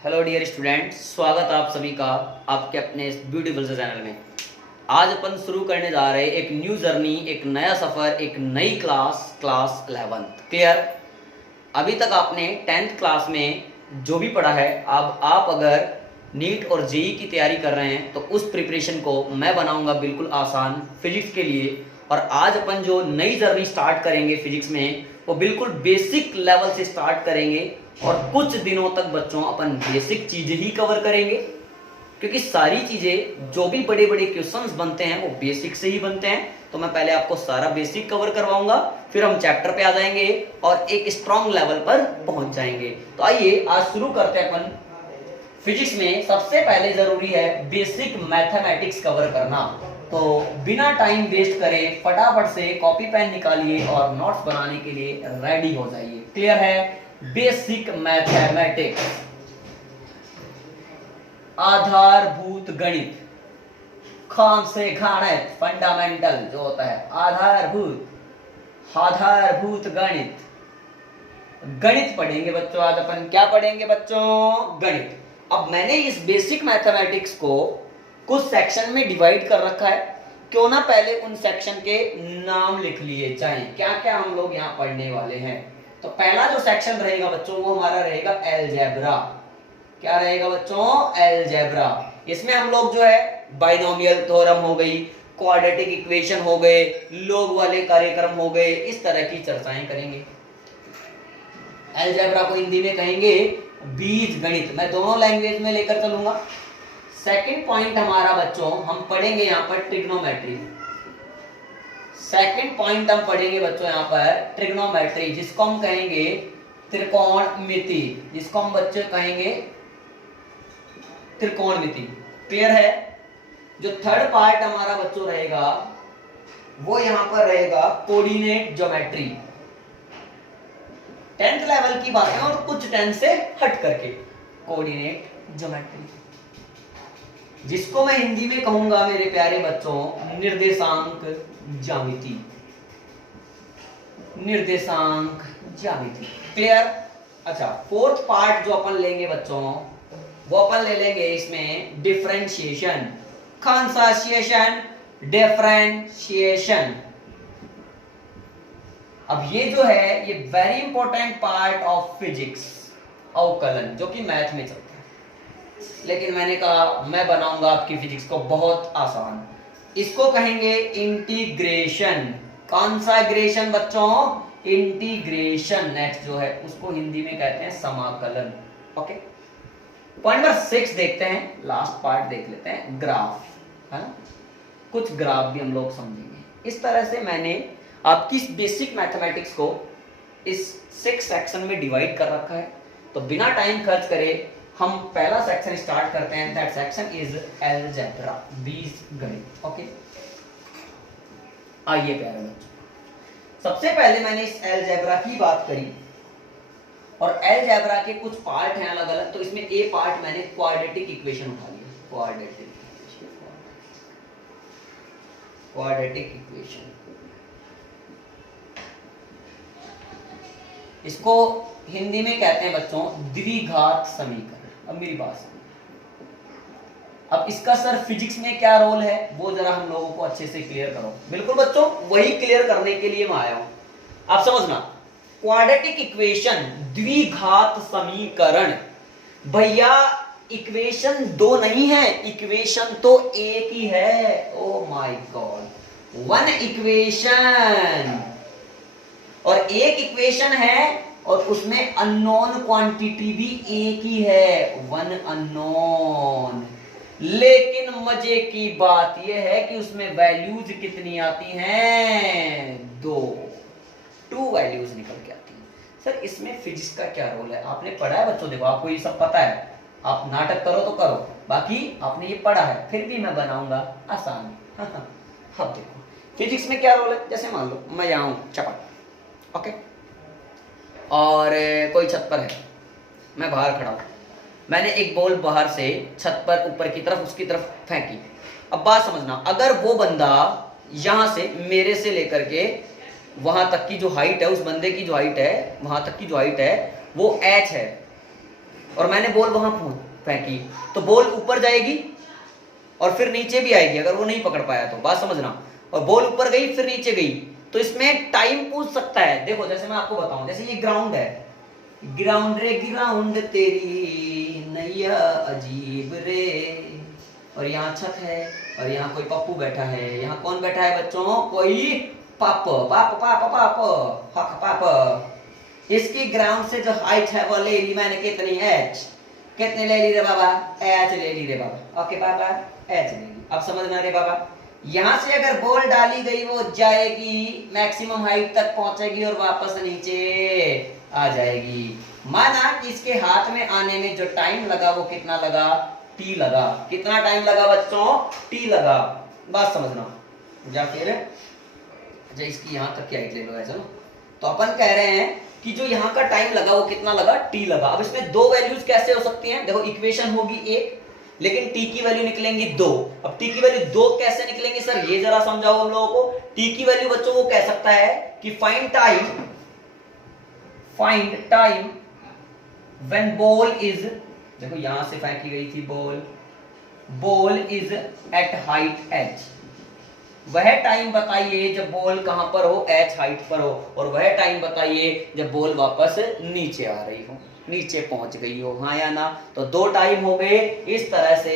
Hello dear students, स्वागत आप सभी का आपके अपने इस ब्यूटीफुल से चैनल में। आज अपन शुरू करने जा रहे हैं एक न्यू जर्नी, एक नया सफ़र, एक नई क्लास 11th। क्लियर? अभी तक आपने 10th क्लास में जो भी पढ़ा है, अब आप अगर नीट और जेई की तैयारी कर रहे हैं तो उस प्रिपरेशन को मैं बनाऊंगा बिल्कुल आसान फिजिक्स के लिए। और आज अपन जो नई जर्नी स्टार्ट करेंगे फिजिक्स में, वो बिल्कुल बेसिक लेवल से स्टार्ट करेंगे और कुछ दिनों तक बच्चों अपन बेसिक चीजें ही कवर करेंगे, क्योंकि सारी चीजें जो भी बड़े बड़े क्वेश्चंस बनते हैं वो बेसिक से ही बनते हैं। तो मैं पहले आपको सारा बेसिक कवर करवाऊंगा, फिर हम चैप्टर पे आ जाएंगे और एक स्ट्रॉन्ग लेवल पर पहुंच जाएंगे। तो आइए आज शुरू करते हैं अपन। फिजिक्स में सबसे पहले जरूरी है बेसिक मैथमेटिक्स कवर करना। तो बिना टाइम वेस्ट करे फटाफट से कॉपी पेन निकालिए और नोट्स बनाने के लिए रेडी हो जाइए। क्लियर है? बेसिक मैथमेटिक्स, आधारभूत गणित, कौन से गणित, फंडामेंटल जो होता है, आधारभूत गणित। गणित पढ़ेंगे बच्चों आज अपन। क्या पढ़ेंगे बच्चों? गणित। अब मैंने इस बेसिक मैथमेटिक्स को कुछ सेक्शन में डिवाइड कर रखा है, क्यों ना पहले उन सेक्शन के नाम लिख लिए जाएं, क्या क्या हम लोग यहाँ पढ़ने वाले हैं। तो पहला जो सेक्शन रहेगा बच्चों वो हमारा रहेगा अलजेब्रा। क्या रहेगा बच्चों? अलजेब्रा। इसमें हम लोग जो है बाइनोमियल थ्योरम हो गई, क्वाड्रेटिक इक्वेशन हो गए, लोग वाले कार्यक्रम हो गए, इस तरह की चर्चाएं करेंगे। अलजेब्रा को हिंदी में कहेंगे बीज गणित। मैं दोनों लैंग्वेज में लेकर चलूंगा। सेकंड पॉइंट हमारा बच्चों हम पढ़ेंगे यहाँ पर ट्रिग्नोमेट्री। सेकंड पॉइंट हम पढ़ेंगे बच्चों यहाँ पर ट्रिग्नोमेट्री, जिसको हम कहेंगे त्रिकोणमिति, जिसको हम बच्चे कहेंगे त्रिकोणमिति। क्लियर है? जो थर्ड पार्ट हमारा बच्चों रहेगा वो यहाँ पर रहेगा कोऑर्डिनेट ज्योमेट्री। 10th लेवल की बातें और कुछ 10 से हट करके कोऑर्डिनेट ज्योमेट्री, जिसको मैं हिंदी में कहूंगा मेरे प्यारे बच्चों निर्देशांक ज्यामिति। निर्देशांक ज्यामिति। क्लियर? अच्छा, फोर्थ पार्ट जो अपन लेंगे बच्चों वो अपन ले लेंगे इसमें डिफरेंशिएशन। कंसाशिएशन, डिफरेंशिएशन। अब ये जो है ये very important part of physics, अवकलन, जो कि मैथ में चलता है। लेकिन मैंने कहा मैं बनाऊंगा आपकी फिजिक्स को बहुत आसान। इसको कहेंगे इंटीग्रेशन। कौन सा इंटीग्रेशन बच्चों? इंटीग्रेशन। नेक्स्ट जो है उसको हिंदी में कहते हैं समाकलन। ओके, पॉइंट नंबर 6 देखते हैं, लास्ट पार्ट देख लेते हैं, ग्राफ, है ना। कुछ ग्राफ भी हम लोग समझेंगे। इस तरह से मैंने आपकी इस बेसिक मैथमेटिक्स को इस 6 सेक्शन में डिवाइड कर रखा है। तो बिना टाइम खर्च करे हम पहला सेक्शन स्टार्ट करते हैं। दैट सेक्शन इज अलजेब्रा, बीज गणित। ओके, आइए प्यारे बच्चों, सबसे पहले मैंने इस अलजेब्रा की बात करी और अलजेब्रा के कुछ पार्ट हैं अलग अलग। तो इसमें ए पार्ट मैंने क्वाड्रेटिक इक्वेशन उठा लिया। क्वाड्रेटिक इक्वेशन, इसको हिंदी में कहते हैं बच्चों द्विघात समीकरण। अब मेरी बात सुनो, अब इसका सर फिजिक्स में क्या रोल है वो जरा हम लोगों को अच्छे से क्लियर करो। बिल्कुल बच्चों, वही क्लियर करने के लिए मैं आया हूं। आप समझना, क्वाड्रेटिक इक्वेशन, द्विघात समीकरण। भैया इक्वेशन दो नहीं है, इक्वेशन तो एक ही है। Oh my God, one equation. और एक इक्वेशन है और उसमें अननोन क्वांटिटी भी एक ही है, वन अननोन। लेकिन मजे की बात यह है कि उसमें वैल्यूज कितनी आती हैं? टू वैल्यूज निकल के आती हैं। सर इसमें फिजिक्स का क्या रोल है? आपने पढ़ा है बच्चों, देखो आपको ये सब पता है, आप नाटक करो तो करो, बाकी आपने ये पढ़ा है, फिर भी मैं बनाऊंगा आसान। अब देखो फिजिक्स में क्या रोल है। जैसे मान लो मैं यहाँ हूं चपा, ओके, और कोई छत पर है, मैं बाहर खड़ा हूं, मैंने एक बॉल बाहर से छत पर ऊपर की तरफ उसकी तरफ फेंकी। अब बात समझना, अगर वो बंदा यहां से मेरे से लेकर के वहां तक की जो हाइट है, उस बंदे की जो हाइट है, वहां तक की जो हाइट है वो h है, और मैंने बॉल वहां फेंकी, तो बॉल ऊपर जाएगी और फिर नीचे भी आएगी अगर वो नहीं पकड़ पाया तो, बात समझना। और बॉल ऊपर गई फिर नीचे गई, तो इसमें टाइम पूछ सकता है। देखो जैसे मैं आपको बताऊं, जैसे ये ग्राउंड है, ग्राउंड रे ग्राउंड तेरी नैया अजीब रे, और यहाँ छत है और यहाँ कोई पप्पू बैठा है। यहाँ कौन बैठा है बच्चों? कोई पाप पाप पाप पाप हक पाप। इसकी ग्राउंड से जो हाइट है वो ले ली मैंने, कितनी? एच। कितने ले ली रे बाबा? एच ले ली रे बाबा। ओके पापा, एच ले ली। अब समझना रे बाबा, यहां से अगर बॉल डाली गई वो जाएगी, मैक्सिमम हाइट तक पहुंचेगी और वापस नीचे आ जाएगी। माना कि इसके हाथ में आने में जो टाइम लगा वो कितना लगा? टी लगा। कितना टाइम लगा बच्चों? टी लगा। बात समझना। या फिर अच्छा इसकी यहां तक की हाइट ले लो ऐसा ना, तो अपन कह रहे हैं कि जो यहाँ का टाइम लगा वो कितना लगा? टी लगा। अब इसमें दो वैल्यूज कैसे हो सकती हैं? देखो इक्वेशन होगी एक, लेकिन टी की वैल्यू निकलेंगी दो। अब टी की वैल्यू दो कैसे निकलेंगी सर, ये जरा समझाओ हम लोगों को। टी की वैल्यू बच्चों वो कह सकता है कि find time when ball is, देखो यहां से फेंकी गई थी ball is at height H. वह टाइम बताइए जब बॉल कहां पर हो? एच हाइट पर हो। और वह टाइम बताइए जब बॉल वापस नीचे आ रही हो, नीचे पहुंच गई हो, हाँ या ना? तो दो टाइम हो गए। इस तरह से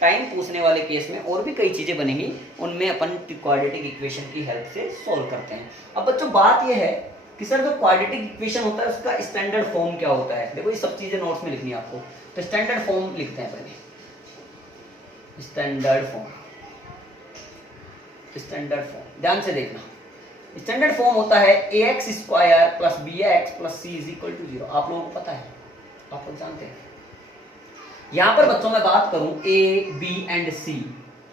टाइम पूछने वाले केस में और भी कई चीजें बनेंगी, उनमें अपन क्वाड्रेटिक इक्वेशन की हेल्प से सॉल्व करते हैं। अब बच्चों बात यह है कि सर जो क्वाड्रेटिक इक्वेशन होता है उसका स्टैंडर्ड फॉर्म क्या होता है? देखो ये सब चीजें नोट्स में लिखनी है आपको। तो स्टैंडर्ड फॉर्म लिखते हैं पहले। स्टैंडर्ड फॉर्म ध्यान से देखना। स्टैंडर्ड फॉर्म होता है ax square plus bx plus c is equal to 0। आप लोगों को पता है, आप लोग जानते हैं। यहां पर बच्चों मैं बात करूं a b and c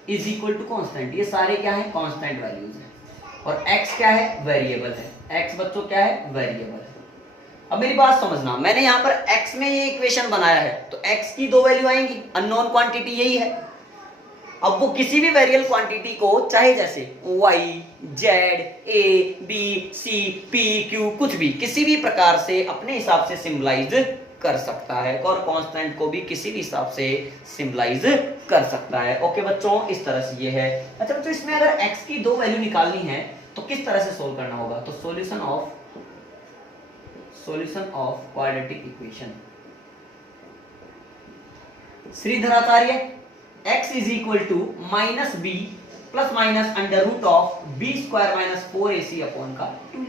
is equal to constant, ये सारे क्या है? कांस्टेंट वैल्यूज हैं। और x क्या है? वेरिएबल है। x बच्चों क्या है? वेरिएबल है। अब मेरी बात समझना, मैंने यहां पर x में ये इक्वेशन बनाया है, तो x की दो वैल्यू आएंगी, अननोन क्वांटिटी यही है। अब वो किसी भी वेरिएबल क्वांटिटी को चाहे जैसे y, z, a, b, c, p, q कुछ भी किसी भी प्रकार से अपने हिसाब से सिंबलाइज कर सकता है, और कांस्टेंट को भी किसी भी हिसाब से सिंबलाइज कर सकता है। ओके बच्चों, इस तरह से ये है। अच्छा बच्चों इसमें अगर x की दो वैल्यू निकालनी है तो किस तरह से सोल्व करना होगा? तो solution of quadratic equation. Shridharacharya x is equal to minus B plus minus under root of B square minus 4ac upon का 2।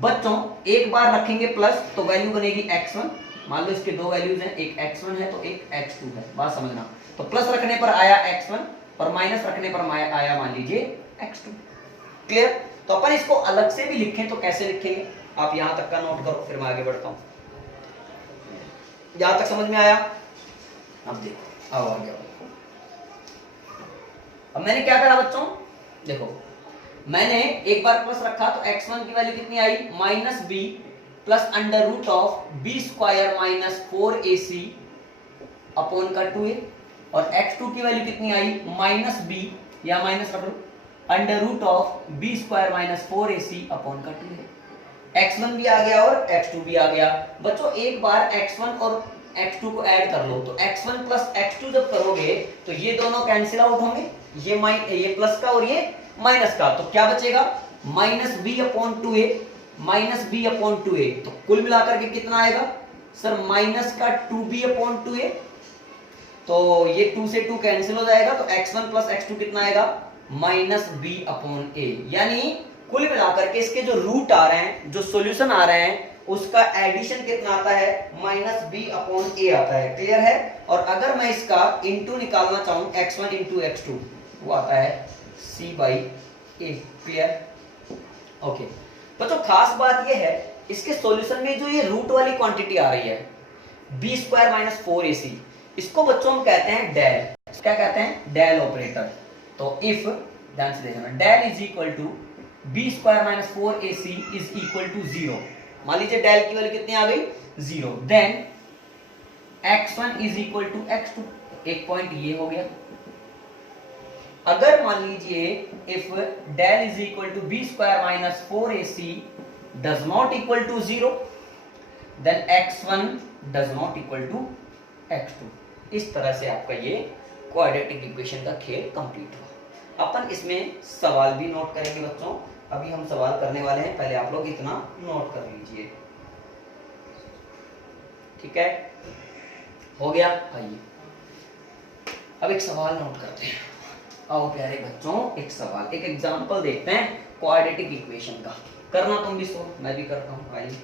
बच्चों एक बार रखेंगे प्लस तो वैल्यू बनेगी x1। मान लो इसके दो वैल्यूज हैं, एक x1 है तो एक x2 है, बात समझना। तो प्लस रखने पर आया x1 और माइनस रखने पर आया मान लीजिए x2। क्लियर? तो अपन इसको अलग से भी लिखें तो कैसे लिखेंगे? आप यहां तक का नोट करो, फिर मैं आगे बढ़ता हूं। यहां तक समझ में आया? अब देखो, अब आ गया। अब मैंने क्या करा बच्चों? देखो मैंने एक बार प्लस रखा तो x1 की वैल्यू कितनी आई? Minus B plus under root of B square minus 4ac upon का 2a। और x2 की वैल्यू कितनी आई? माइनस बी या माइनस रख लो under root of B square minus 4ac upon का 2a। x1 भी आ गया और x2 भी आ गया। बच्चों एक बार x1 और x2 को ऐड कर लो, तो x1 प्लस x2 जब करोगे तो ये दोनों कैंसिल आउट होंगे, ये प्लस का और ये माइनस का, तो क्या बचेगा? Minus B upon 2a, minus B upon 2a। तो कुल मिलाकर के कितना आएगा सर? माइनस का 2b अपॉन 2a। तो ये 2 से 2 कैंसिल हो जाएगा, तो x1 प्लस x2 कितना आएगा? Minus b upon a। यानी कुल मिलाकर के इसके जो रूट आ रहे हैं, जो सॉल्यूशन आ रहे हैं, उसका एडिशन कितना आता है? माइनस बी अपॉन ए आता है। क्लियर है? और अगर मैं इसका इंटू निकालना चाहूं x1 इंटू x2, वो आता है c by A. Clear? Okay बच्चों खास बात ये है इसके सॉल्यूशन में जो ये रूट वाली क्वांटिटी आ रही है बी स्क्वायर माइनस 4ac, इसको बच्चों हम कहते हैं डेल। क्या कहते हैं? Del operator. तो इफ, ध्यान से देखना, del is equal to B square minus 4ac is equal to 0। मान लीजिए डेल की वैल्यू कितनी आ गई? 0। Then x1 is equal to x2। एक पॉइंट ये हो गया। अगर मान लीजिए if del is equal to B square minus 4ac does not equal to 0, then x1 does not equal to x2। इस तरह से आपका ये क्वाड्रेटिक इक्वेशन का खेल कंप्लीट हुआ। अपन इसमें सवाल भी नोट करेंगे बच्चों, अभी हम सवाल करने वाले हैं, पहले आप लोग इतना नोट कर लीजिए, ठीक है, हो गया। आइए अब एक सवाल नोट करते हैं। आओ प्यारे बच्चों, एक सवाल, एक एग्जांपल देखते हैं क्वाड्रेटिक इक्वेशन का। करना तुम भी सो, मैं भी करता हूँ। आइए,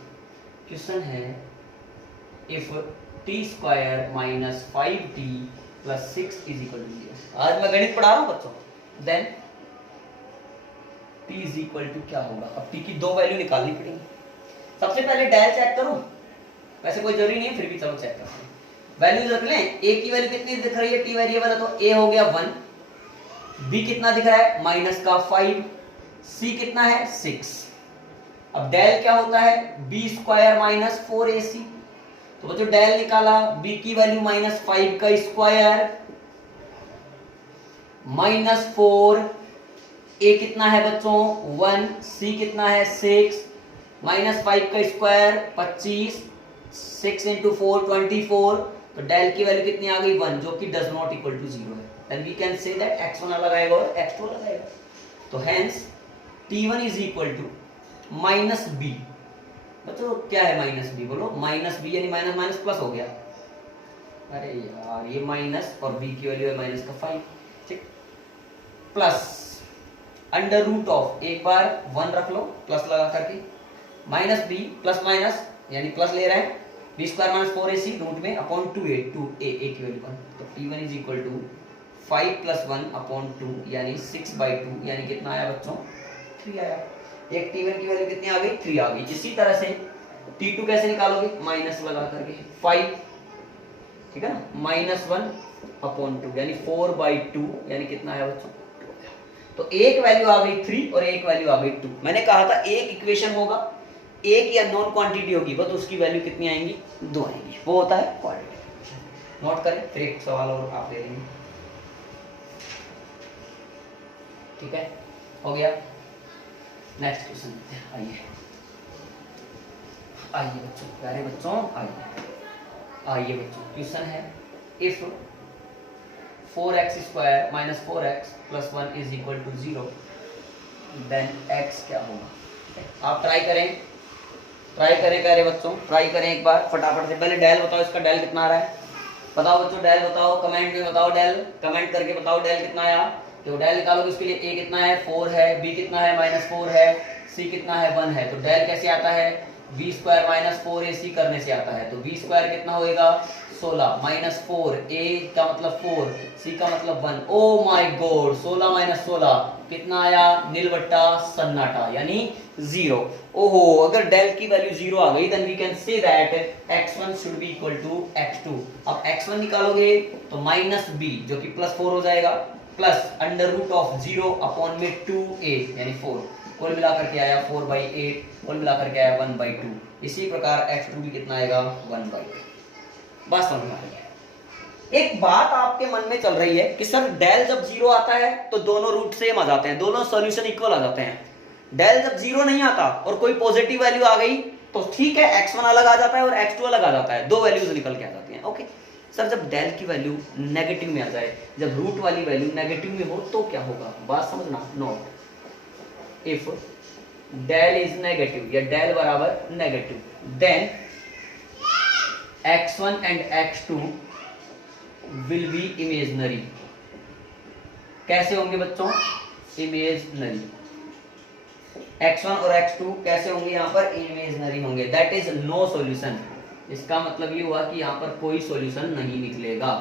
क्वेश्चन है if t square minus 5t plus 6 is equal to 0। आज मैं गणित पढ़ा रहा हूँ बच्चों। Then t is equal to क्या होगा। अब t की दो वैल्यू निकालनी पड़ेगी। सबसे पहले डेल चेक करूं, वैसे कोई जरूरी नहीं है, फिर भी चलो चेक करते हैं। वैल्यूज रख लें। a की वैल्यू कितनी दिख रही है, t वेरिएबल है तो a हो गया 1, b कितना दिख रहा है माइनस का 5, c कितना है 6। अब डेल क्या होता है, b स्क्वायर माइनस 4ac। तो जो डेल निकाला, b की वैल्यू माइनस 5 का स्क्वायर माइनस 4, a कितना है बच्चों 1, c कितना है 6, माइनस 5 का स्क्वायर 25, 6 इंटू 4 24। तो डेल की वैल्यू कितनी आ गई 1, जो कि डज नॉट इक्वल टू 0 है। Then we can say that x1 अलग आएगा और x2 अलग आएगा। तो hence t1 is equal to minus b। बच्चों क्या है माइनस b, बोलो माइनस b, यानी माइनस माइनस प्लस हो गया। अरे यार ये माइनस और b की वैल्यू है माइनस का 5, ठीक, प्लस अंडर रूट ऑफ, एक बार 1 रख लो प्लस लगा करके, माइनस b प्लस माइनस यानी प्लस ले रहे हैं, b square minus 4ac root में अपॉन 2a, 2a की वैल्यू 1। तो t1 is equal to 5 plus 1 upon 2 यानी 6/2, यानी कितना आया बच्चों 3 आया। एक t1 की वैल्यू कितनी आ गई 3 आ गई। इसी तरह से t2 कैसे निकालोगे, माइनस लगा करके 5, ठीक है ना, माइनस 1 अपॉन 2 यानी 4/2, यानी कितना आया बच्चों। तो एक वैल्यू आ गई 3 और एक वैल्यू आ गई 2। मैंने कहा था एक इक्वेशन होगा, एक ही अननोन क्वांटिटी होगी, बस उसकी वैल्यू कितनी आएंगी 2 आएंगी, वो होता है क्वाड्रेटिक इक्वेशन। नोट करें, फिर एक सवाल और आप ले लेंगे, ठीक है, हो गया। नेक्स्ट क्वेश्चन आइए, आइए बच्चों, प्यारे बच्चों आइए बच्चों, क्वेश्चन है if 4x square minus 4x plus 1 is equal to 0 then x क्या होगा। आप ट्राई करें प्यारे बच्चों, ट्राई करें एक बार फटाफट से। पहले डेल बताओ, इसका डेल कितना आ रहा है, बताओ बच्चों, डेल बताओ, कमेंट में बताओ, डेल कमेंट करके बताओ डेल कितना आया। तो डेल निकालोगे, उसके लिए a कितना है 4 है, b कितना है माइनस 4 है, c कितना है 1 है। तो डेल कैसे आता है, b स्क्वायर माइनस 4ac करने से आता है। तो b स्क्वायर कितना होएगा 16 माइनस 4, a का मतलब 4, c का मतलब 1। ओ माय गॉड, 16 माइनस 16 कितना आया, नील बट्टा सन्नाटा, यानी 0। ओहो, अगर डेल की वैल्यू 0 आ गई, then we can say that x1 should be equal to x2। अब x1 निकालोगे तो माइनस b जो कि प्लस 4 हो जाएगा, plus under root of 0 upon में 2a यानी 4, कुल मिलाकर के आया 4/8, कुल मिलाकर के आया 1/2। इसी प्रकार x2 भी कितना आएगा 1/2। बस समझ में आ गया। एक बात आपके मन में चल रही है कि सर डेल जब 0 आता है तो दोनों रूट सेम आ जाते हैं, दोनों सॉल्यूशन इक्वल आ जाते हैं। डेल जब 0 नहीं आता और कोई पॉजिटिव वैल्यू आ गई तो ठीक है, x1 अलग आ जाता है और x2 अलग आ जाता है, दो वैल्यूज निकल के आ जाती हैं। ओके सर, जब डेल की वैल्यू नेगेटिव में आ जाए, जब रूट वाली वैल्यू नेगेटिव में हो तो क्या होगा, बात समझना। Note, if del is negative या डेल बराबर negative, then x1 and x2 will be imaginary. कैसे होंगे बच्चों, इमेजनरी। x1 और x2 कैसे होंगे, यहाँ पर इमेजनरी होंगे। That is no solution. इसका मतलब ये हुआ कि यहाँ पर कोई सॉल्यूशन नहीं निकलेगा।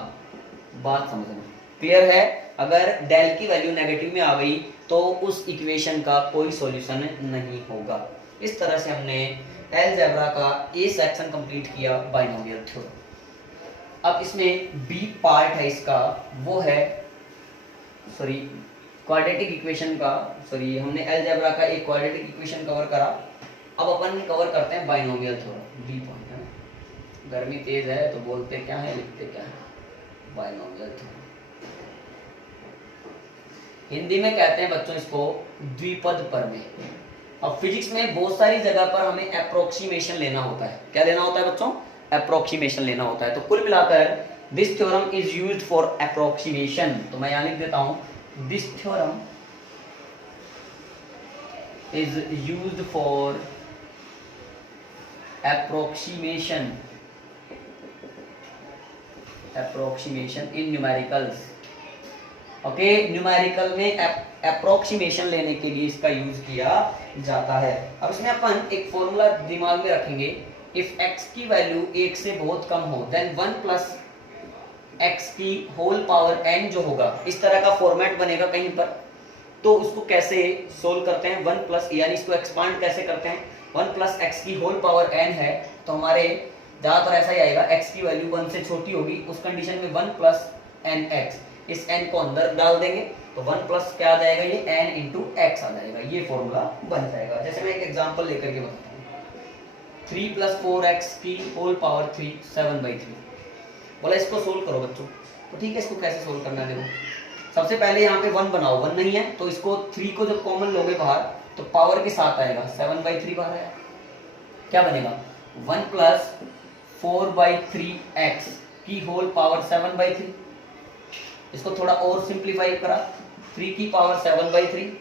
बात समझना, क्लियर है। अगर डेल की वैल्यू नेगेटिव में आ गई तो उस इक्वेशन का कोई सॉल्यूशन नहीं होगा। इस तरह से हमने अलजेब्रा का ए सेक्शन कंप्लीट किया, बाइनोमियल थ्योरम। अब इसमें बी पार्ट है इसका, वो है क्वाड्रेटिक इक्वेशन का, हमने अलजेब्रा का एक क्वाड्रेटिक इक्वेशन कवर करा। अब अपन कवर करते हैं बाइनोमियल थ्योरम। बी पॉइंट है, गर्मी तेज है तो बोलते क्या है लिखते क्या है, बाइनोमियल थ्योरम। हिंदी में कहते हैं बच्चों इसको द्विपद प्रमेय। अब फिजिक्स में बहुत सारी जगह पर हमें अप्रोक्सीमेशन लेना होता है। क्या लेना होता है बच्चों, अप्रोक्सीमेशन लेना होता है। तो कुल मिलाकर this theorem is used for approximation. तो मैं यहाँ लिख देता हूं, this theorem is used for approximation in numericals। Okay, numerical में अप्रोक्सीमेशन लेने के लिए इसका यूज किया जाता है। अब इसमें अपन एक फॉर्मूला दिमाग में रखेंगे, इफ x की वैल्यू 1 से बहुत कम हो देन 1 प्लस x की होल पावर n जो होगा, इस तरह का फॉर्मेट बनेगा कहीं पर। तो उसको कैसे सोल्व करते हैं, 1 प्लस यानी इसको एक्सपांड कैसे करते हैं, 1 प्लस एक्स की होल पावर n है, तो हमारे ज़्यादातर ऐसा ही आएगा, x की वैल्यू 1 से छोटी होगी, उस कंडीशन में 1 प्लस एन एक्स, इस n को अंदर डाल देंगे तो 1 प्लस क्या आ जाएगा, ये n इंटू एक्स आ जाएगा, ये फॉर्मूला बन जाएगा। जैसे मैं एक एग्जांपल लेकर के बताता हूँ, 3 प्लस 4x की होल पावर 3 7/3। बोला इसको सोल्व करो बच्चों, तो ठीक है, इसको कैसे सोल्व करना है देखो। सबसे पहले यहाँ पे 1 बनाओ, 1 नहीं है तो इसको 3 को जब कॉमन लोगे बाहर तो पावर के साथ आएगा, 7/3 बाहर आया, क्या बनेगा 1 प्लस 4/3x की होल पावर 7/3। इसको थोड़ा और सिंप्लीफाई करा, 3 की पावर 7/3।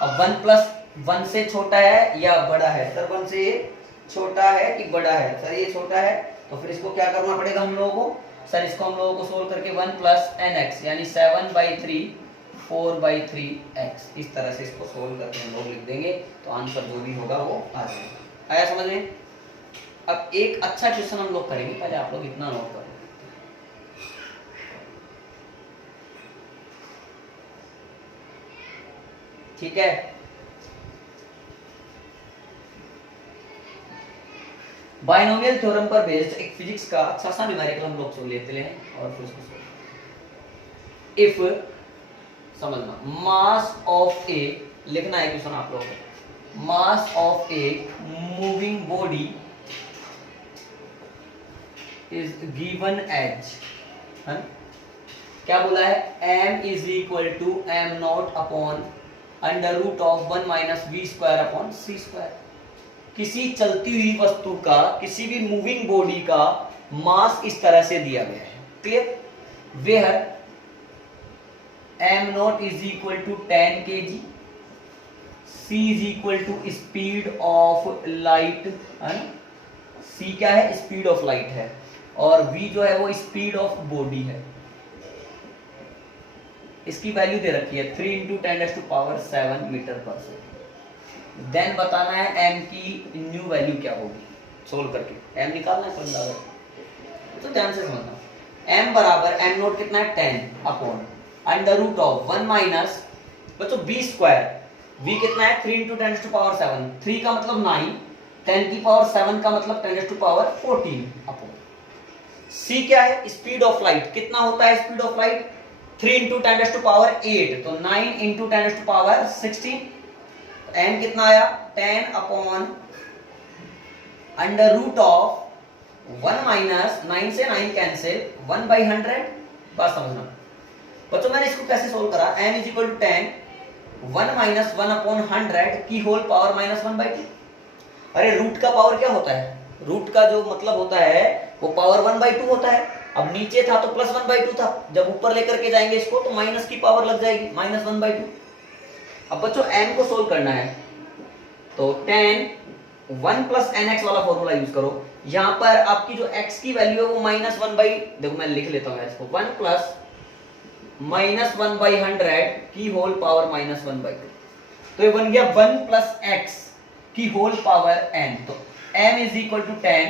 अब 1 प्लस 1 से छोटा है या बड़ा है, सर 1 से छोटा है कि बड़ा है, सर ये छोटा है, तो फिर इसको क्या करना पड़ेगा हम लोगों को, सर इसको हम लोगों को सोल्व करके 1 प्लस nx यानी 7/3 4/3x, इस तरह से इसको सोल्व करके हम लोग लिख देंगे, तो आंसर जो भी होगा वो आ जाएगा। आया समझ में? अब एक अच्छा क्वेश्चन हम लोग करेंगे, पहले आप लोग इतना नोट करें। ठीक है, बाइनोमियल थ्योरम पर बेस्ड एक फिजिक्स का अच्छा सा न्यूमेरिकल हम लोग लेते हैं और फिर उसको सोल्व। इफ समझना, मास ऑफ ए, लिखना है क्वेश्चन आप लोगों को, mass of a moving body is given as, क्या बोला है, m is equal to m not upon under root of 1 minus V square upon C square. किसी चलती हुई वस्तु का, किसी भी मूविंग बॉडी का मास इस तरह से दिया गया है, clear, where m not is equal to 10 kg, c is equal to speed of light, है ना, c क्या है, स्पीड ऑफ लाइट है, और v जो है वो स्पीड ऑफ बॉडी है। इसकी वैल्यू दे रखी है 3 इंटू 10⁻⁷ मीटर पर सेकेंड। देन बताना है m की न्यू वैल्यू क्या होगी, सोल्व करके m निकालना है फॉर्मूला, तो ध्यान से समझना। m बराबर m नोट कितना है 10 upon under root of 1 minus बच्चों b स्क्वायर, v कितना है 3 इंटू 10⁻⁷, 3 का मतलब 9, 10 की पावर 7 का मतलब 10⁻14 अपॉन c क्या है, स्पीड ऑफ लाइट, कितना होता है स्पीड ऑफ लाइट, 3 इंटू 10⁸, तो 9 इंटू 10⁻16, m कितना आया 10 upon under root of 1 minus 9 से 9 कैंसिल 1/100। बात समझना बच्चों, मैंने इसको कैसे सोल्व करा, m is equal to 10 1 minus 1 upon 100 की होल पावर माइनस 1/2। अरे रूट का पावर क्या होता है, रूट का जो मतलब होता है वो पावर 1/2 होता है। अब नीचे था तो प्लस 1/2 था, जब ऊपर लेकर के जाएंगे इसको तो माइनस की पावर लग जाएगी, माइनस 1/2। अब बच्चों m को सोल्व करना है तो 10 1 प्लस nx वाला फॉर्मूला यूज करो। यहां पर आपकी जो x की वैल्यू है वो माइनस 1/, देखो मैं लिख लेता हूं इसको, 1 प्लस माइनस 1/100 की होल पावर माइनस 1/2, तो ये बन गया 1 प्लस x की होल पावर n। तो m is equal to 10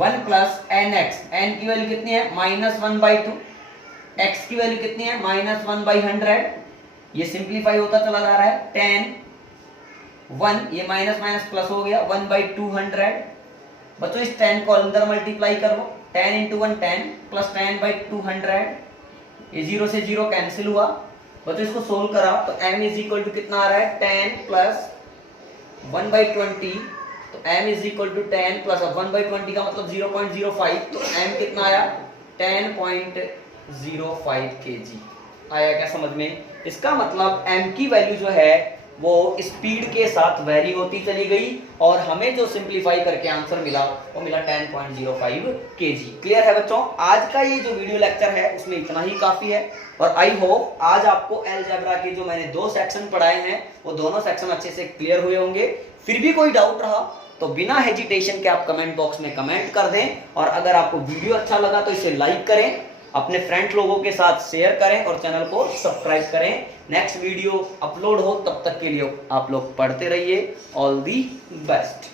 1 plus nx, n की वैल्यू कितनी है माइनस 1/2, x की वैल्यू कितनी है माइनस 1/100, ये सिंप्लीफाई होता चला जा रहा है, 10 1 ये माइनस माइनस प्लस हो गया 1/200। बच्चों इस 10 को अंदर मल्टीप्लाई करो, 10 इंटू 1 10 प्लस 10/200, ये 0 से 0 कैंसिल हुआ। बच्चों इसको सोल्व करा तो m इज इक्वल टू कितना आ रहा है 10 प्लस 1/20, तो m is equal to 10 plus 1/20 का मतलब 0.05, तो m कितना आया 10.05 kg आया, क्या समझ में? इसका मतलब m की वैल्यू जो है वो स्पीड के साथ वेरी होती चली गई और हमें जो सिंप्लीफाई करके आंसर मिला वो मिला 10.05 kg। क्लियर है बच्चों? आज का ये जो वीडियो लेक्चर है उसमें इतना ही काफी है और आई होप आज आपको अलजेब्रा के जो मैंने 2 सेक्शन पढ़ाए हैं वो दोनों सेक्शन अच्छे से क्लियर हुए होंगे। फिर भी कोई डाउट रहा तो बिना हेजिटेशन के आप कमेंट बॉक्स में कमेंट कर दें और अगर आपको वीडियो अच्छा लगा तो इसे लाइक करें, अपने फ्रेंड लोगों के साथ शेयर करें और चैनल को सब्सक्राइब करें। नेक्स्ट वीडियो अपलोड हो तब तक के लिए आप लोग पढ़ते रहिए। All the best.